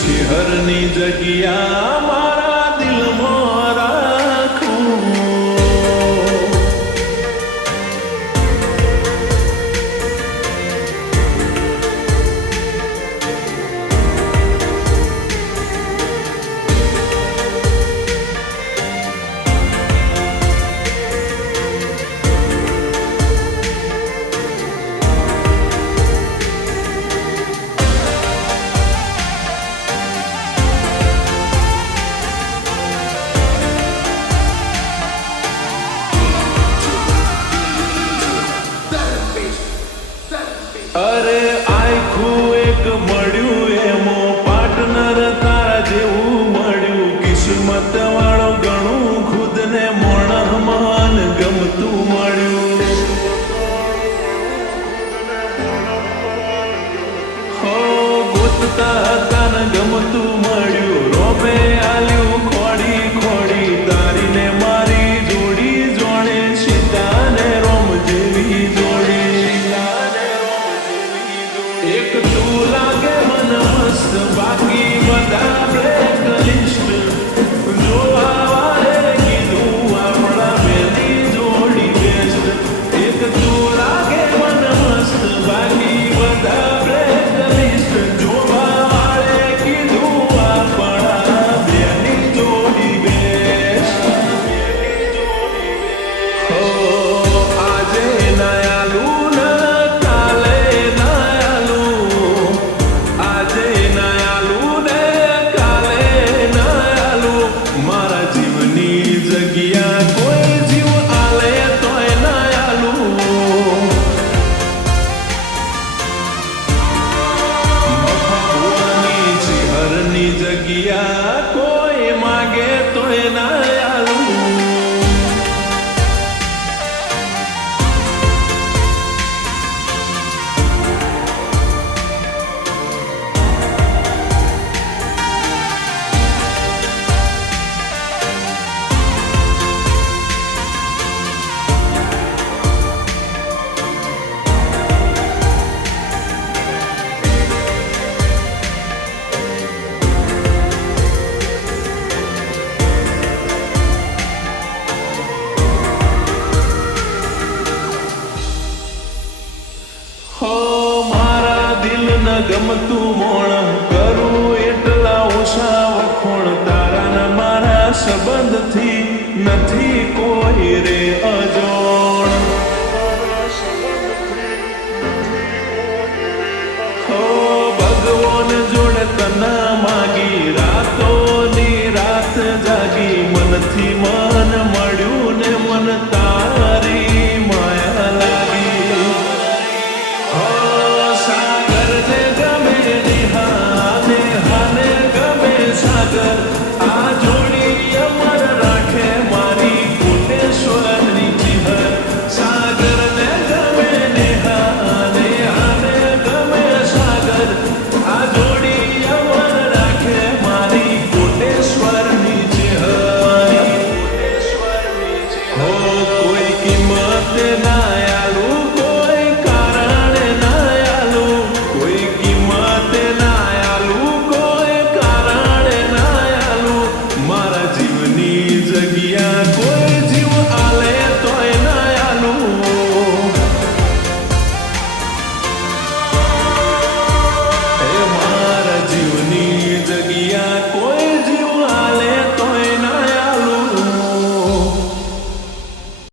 શહેરની જગ્યા મારા દિલમાં રાખું. અરે આખું એક મળ્યું એમો પાર્ટનર તારા જેવું મળ્યું. કિસ્મત વાળો ઘણું ખુદને મોણમાં ગમતું મળ્યું. હો ગોતતા હતા ને ગમતું મળ્યું. રોબે આલ્યું ખોડી ખોડી તારીને મારી જોડી જોડે સીતાને રોમ જેવી જોડી. એક તું લાગે મન મસ્ત બાકી બધા બ્લેકલિસ્ટ. જોવા વાળે કીધું આપણા બેની જોડી બેસ્ટ. એક તું લાગે મન મસ્ત બાકી બધા બ્લેકલિસ્ટ. જોવા વાળે કીધું આપણા બેની જોડી બેસ્ટ. હો આજે નયાલું કાલે નયાલું. આજે નયાલું ને કાલે નયાલું. મારા જીવની જગ્યા કોઈ જીવ આલે તોય નયાલું. મફાની શહેરની જગ્યા કોઈ માગે તોય નયાલું. હો મારા દિલ ન ગમતું મોણ કરું એટલા ઓછા વખોણ. તારા ન મારા સંબંધથી નથી કોઈ રે અજોણ. હો ભગવાન જોડે તના માગી રાતોની રાત જાગી. મનથી મન મળ્યું ને મન તારી માયા લાગી. સાગર ને ગમે નિહાને હાને ગમે સાગર. આ જોડી અમર રાખે મારી કોટેશ્વરની ચિહર. સાગર ને ગમે નિહાને હાને ગમે સાગર. આ જોડી અમર રાખે મારી કોટેશ્વરની ચિહર. હો કોઈ કિંમત ના આલું કોઈ કારણ ના આલું. કોઈ કિંમત ના આલું કોઈ કારણ ના આલું. મારા જીવની જગ્યા કોઈ